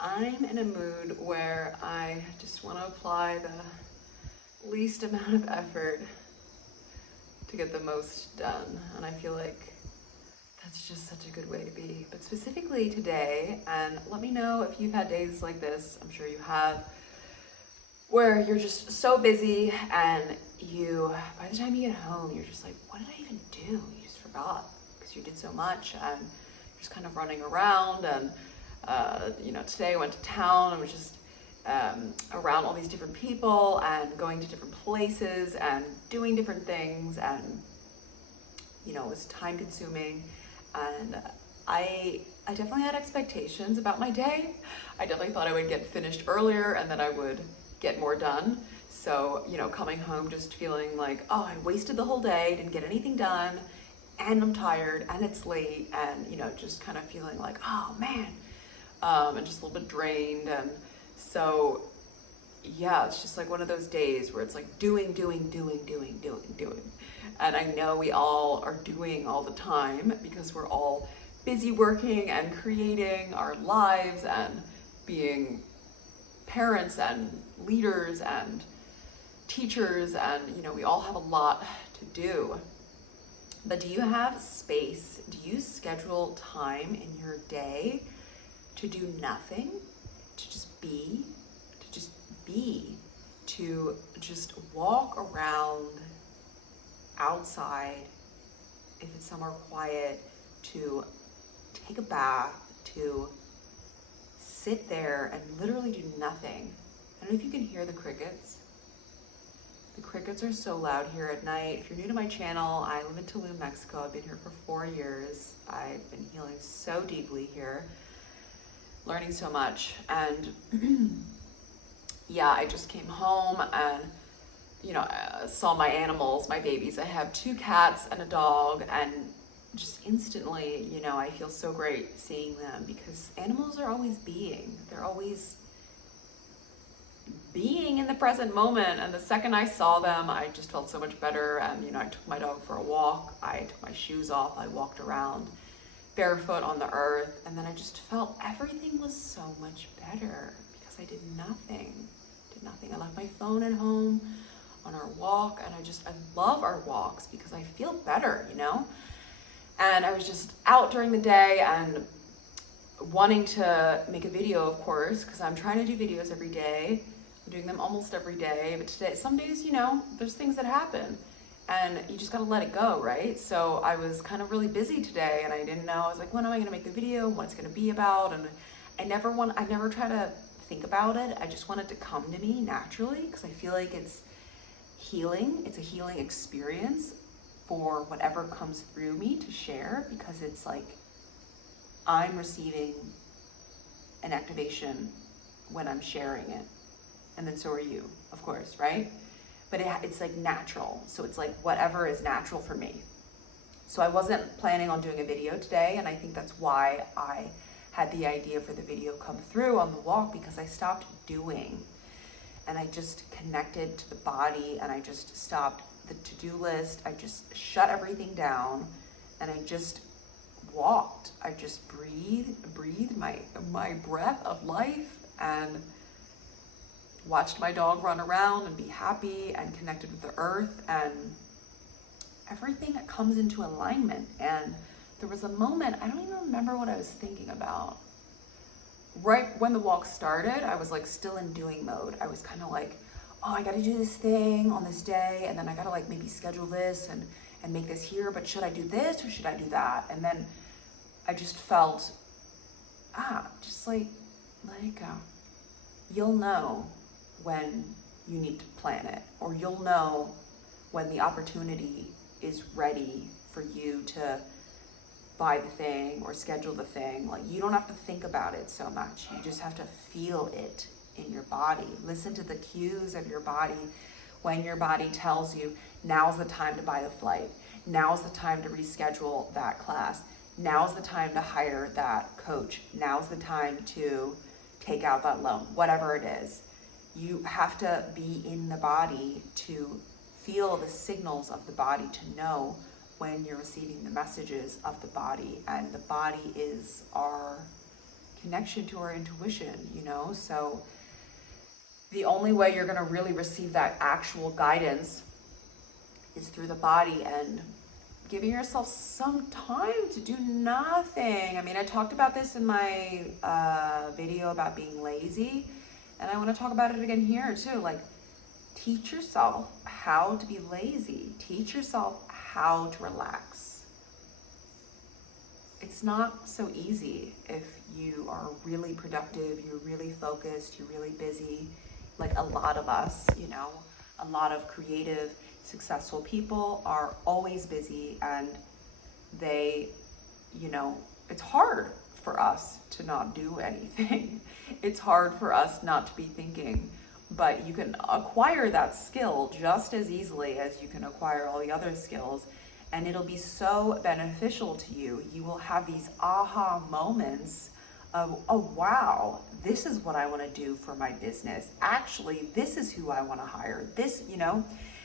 I'm in a mood where I just want to apply the least amount of effort to get the most done. And I feel like that's just such a good way to be. But specifically today, and let me know if you've had days like this, I'm sure you have, where you're just so busy and by the time you get home, you're just like, what did I even do? You just forgot because you did so much and you're just kind of running around. And today I went to town and was just around all these different people and going to different places and doing different things, and it was time consuming. And I definitely had expectations about my day. I definitely thought I would get finished earlier and that I would get more done. So, coming home just feeling like, oh, I wasted the whole day, didn't get anything done, and I'm tired and it's late, and just kind of feeling like, oh man, and just a little bit drained. And so yeah, it's just like one of those days where it's like doing. And I know we all are doing all the time because we're all busy working and creating our lives and being parents and leaders and teachers, and we all have a lot to do. But do you have space? Do you schedule time in your day to do nothing, to just be, to just walk around outside, if it's somewhere quiet, to take a bath, to sit there and literally do nothing? I don't know if you can hear the crickets. The crickets are so loud here at night. If you're new to my channel, I live in Tulum, Mexico. I've been here for 4 years. I've been healing so deeply here, learning so much. And yeah, I just came home and saw my animals, my babies. I have 2 cats and a dog, and just instantly, I feel so great seeing them, because animals are always being. They're always being in the present moment. And the second I saw them, I just felt so much better. And I took my dog for a walk. I took my shoes off. I walked around barefoot on the earth, and then I just felt everything was so much better because I did nothing. I left my phone at home on our walk, and I love our walks because I feel better, And I was just out during the day and wanting to make a video, of course, because I'm trying to do videos every day. I'm doing them almost every day, but today, some days, there's things that happen and you just got to let it go, right? So I was kind of really busy today, and I didn't know. I was like, when am I going to make the video? What's going to be about? And I never try to think about it. I just want it to come to me naturally, because I feel like it's healing. It's a healing experience for whatever comes through me to share, because it's like I'm receiving an activation when I'm sharing it, and then so are you, of course, right? But it's like natural. So it's like whatever is natural for me. So I wasn't planning on doing a video today, and I think that's why I had the idea for the video come through on the walk, because I stopped doing and I just connected to the body, and I just stopped the to-do list. I just shut everything down and I just walked. I just breathed my breath of life, and watched my dog run around and be happy, and connected with the earth, and everything comes into alignment. And there was a moment, I don't even remember what I was thinking about. Right when the walk started, I was like still in doing mode. I was kind of like, oh, I gotta do this thing on this day, and then I gotta like maybe schedule this and make this here, but should I do this or should I do that? And then I just felt, just like, let it go. You'll know when you need to plan it, or you'll know when the opportunity is ready for you to buy the thing or schedule the thing. Like, you don't have to think about it so much. You just have to feel it in your body. Listen to the cues of your body when your body tells you, now's the time to buy the flight. Now's the time to reschedule that class. Now's the time to hire that coach. Now's the time to take out that loan, whatever it is. You have to be in the body to feel the signals of the body, to know when you're receiving the messages of the body. And the body is our connection to our intuition, you know? So the only way you're gonna really receive that actual guidance is through the body and giving yourself some time to do nothing. I mean, I talked about this in my video about being lazy, and I want to talk about it again here too. Like, teach yourself how to be lazy. Teach yourself how to relax. It's not so easy if you are really productive, you're really focused, you're really busy, like a lot of us, you know, a lot of creative, successful people are always busy, and they, you know, it's hard for us to not do anything. It's hard for us not to be thinking, but you can acquire that skill just as easily as you can acquire all the other skills, and it'll be so beneficial to you. You will have these aha moments of, oh wow, this is what I want to do for my business. Actually, this is who I want to hire. This, you know,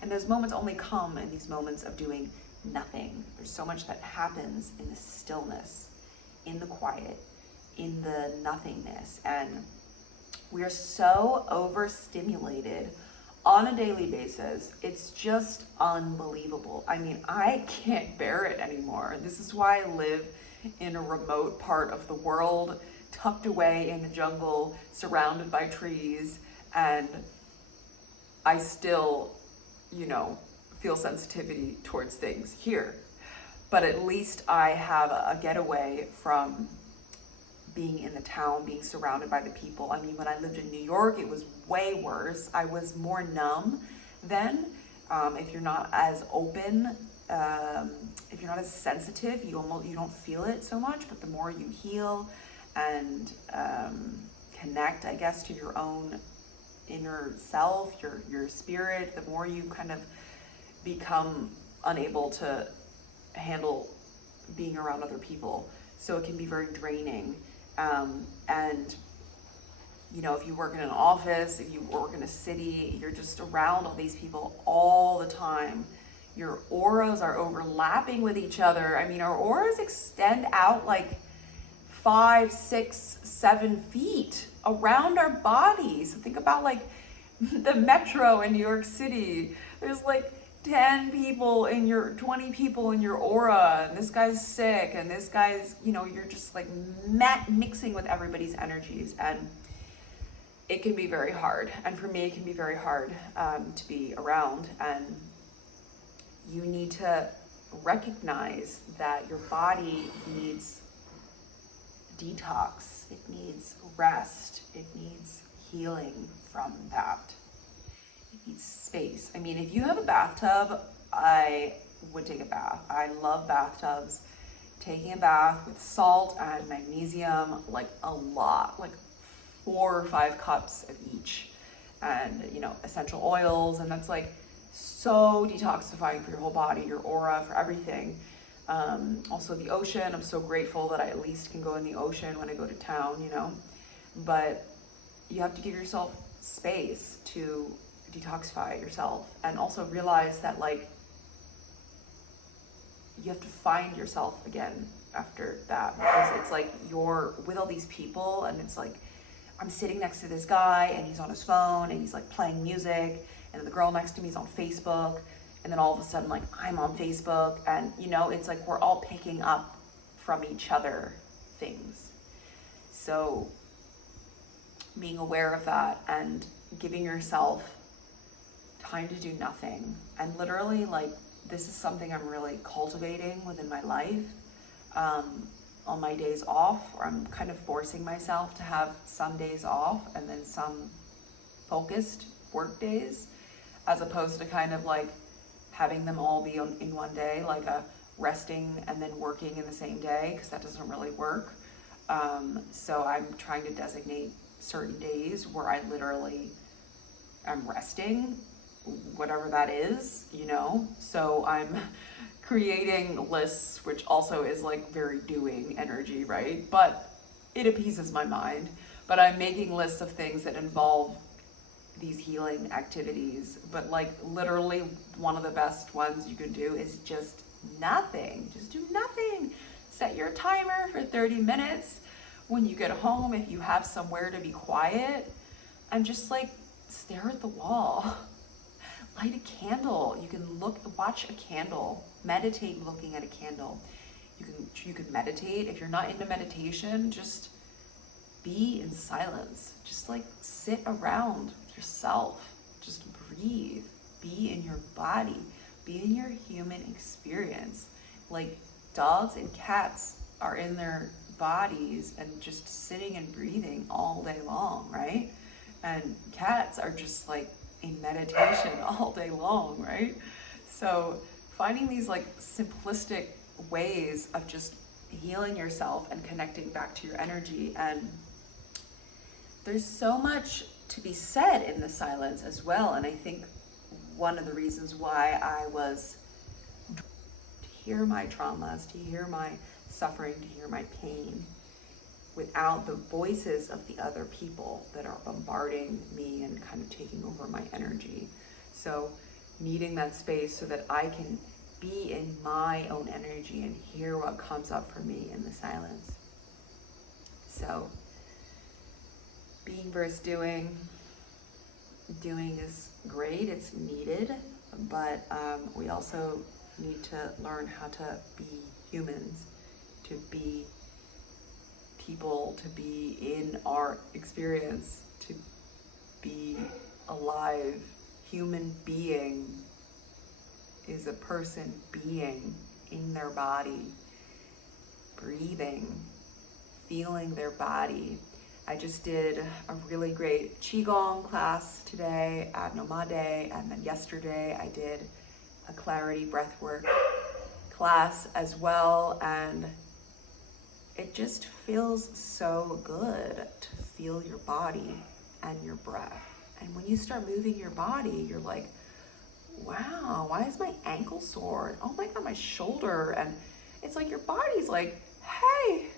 and those moments only come in these moments of doing nothing. There's so much that happens in the stillness, in the quiet, in the nothingness. And we are so overstimulated on a daily basis. It's just unbelievable. I mean, I can't bear it anymore. This is why I live in a remote part of the world, tucked away in the jungle, surrounded by trees, and I still, you know, feel sensitivity towards things here. But at least I have a getaway from being in the town, being surrounded by the people. I mean, when I lived in New York, it was way worse. I was more numb then. If you're not as open, if you're not as sensitive, you don't feel it so much. But the more you heal and connect, I guess, to your own inner self, your spirit, the more you kind of become unable to handle being around other people. So it can be very draining. And you know, if you work in an office, if you work in a city, you're just around all these people all the time. Your auras are overlapping with each other. I mean, our auras extend out like 5, 6, 7 feet around our bodies. So think about like the metro in New York City. There's like 10 people in your, 20 people in your aura, and this guy's sick, and this guy's, you know, you're just like mixing with everybody's energies, and it can be very hard. And for me, it can be very hard to be around. And you need to recognize that your body needs detox, it needs rest, it needs healing from that. It needs space. I mean, if you have a bathtub, I would take a bath. I love bathtubs. Taking a bath with salt and magnesium, like a lot, like 4 or 5 cups of each, and you know, essential oils, and that's like so detoxifying for your whole body, your aura, for everything. Also the ocean, I'm so grateful that I at least can go in the ocean when I go to town, you know, but you have to give yourself space to detoxify yourself, and also realize that like you have to find yourself again after that, because it's like you're with all these people, and it's like I'm sitting next to this guy and he's on his phone and he's like playing music, and the girl next to me is on Facebook, and then all of a sudden like I'm on Facebook, and you know, it's like we're all picking up from each other things. So being aware of that and giving yourself time to do nothing, and literally like this is something I'm really cultivating within my life. On my days off, or I'm kind of forcing myself to have some days off and then some focused work days, as opposed to kind of like having them all be in one day, like a resting and then working in the same day, because that doesn't really work. So I'm trying to designate certain days where I literally am resting, whatever that is, you know. So I'm creating lists, which also is like very doing energy, right? But it appeases my mind. But I'm making lists of things that involve these healing activities. But like literally one of the best ones you could do is just nothing. Just do nothing. Set your timer for 30 minutes when you get home, if you have somewhere to be quiet, and just like stare at the wall. Light a candle. You can watch a candle, meditate looking at a candle. You can meditate. If you're not into meditation, just be in silence. Just like sit around with yourself. Just breathe. Be in your body. Be in your human experience. Like dogs and cats are in their bodies and just sitting and breathing all day long, right? And cats are just like in meditation all day long, right? So finding these like simplistic ways of just healing yourself and connecting back to your energy. And there's so much to be said in the silence as well. And I think one of the reasons why I was to hear my traumas, to hear my suffering, to hear my pain without the voices of the other people that are bombarding me and kind of taking over my energy. So needing that space so that I can be in my own energy and hear what comes up for me in the silence. So being versus doing is great, it's needed, but we also need to learn how to be humans, to be people, to be in our experience, to be alive. Human being is a person being in their body, breathing, feeling their body. I just did a really great Qigong class today at Nomade, and then yesterday I did a clarity breathwork class as well, and it just feels so good to feel your body and your breath. And when you start moving your body, you're like, wow, why is my ankle sore? Oh my God, my shoulder. And it's like your body's like, hey,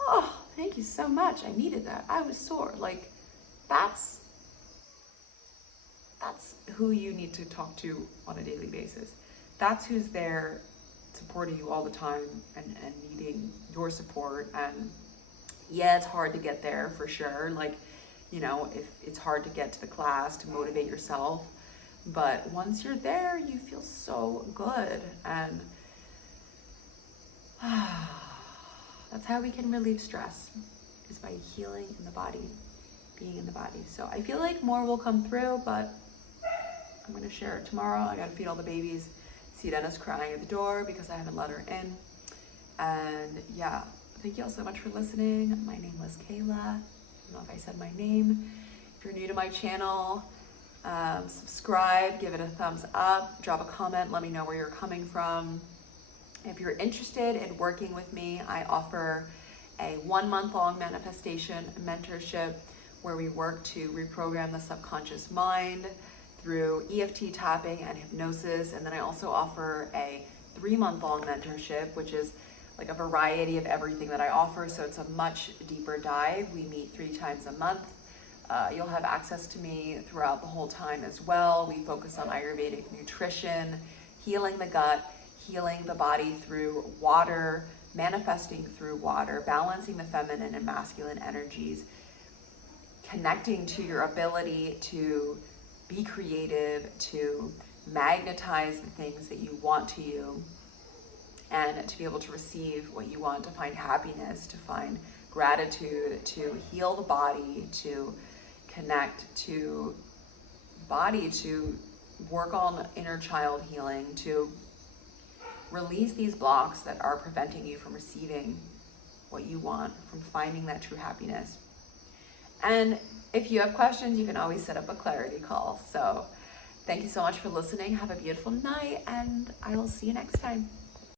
oh, thank you so much. I needed that. I was sore. Like that's who you need to talk to on a daily basis. That's who's there supporting you all the time and needing your support. And yeah, it's hard to get there for sure. Like, you know, if it's hard to get to the class to motivate yourself, but once you're there, you feel so good. And that's how we can relieve stress, is by healing in the body, being in the body. So I feel like more will come through, but I'm gonna share it tomorrow. I gotta feed all the babies. Sirena's crying at the door because I haven't let her in. And yeah, thank you all so much for listening. My name was Kayla. I don't know if I said my name. If you're new to my channel, subscribe, give it a thumbs up, drop a comment, let me know where you're coming from. If you're interested in working with me, I offer a 1 month long manifestation mentorship where we work to reprogram the subconscious mind through EFT tapping and hypnosis. And then I also offer a 3 month long mentorship, which is like a variety of everything that I offer. So it's a much deeper dive. We meet 3 times a month. You'll have access to me throughout the whole time as well. We focus on Ayurvedic nutrition, healing the gut, healing the body through water, manifesting through water, balancing the feminine and masculine energies, connecting to your ability to be creative, to magnetize the things that you want to you, and to be able to receive what you want, to find happiness, to find gratitude, to heal the body, to connect to body, to work on inner child healing, to release these blocks that are preventing you from receiving what you want, from finding that true happiness. And if you have questions, you can always set up a clarity call. So thank you so much for listening. Have a beautiful night, and I will see you next time.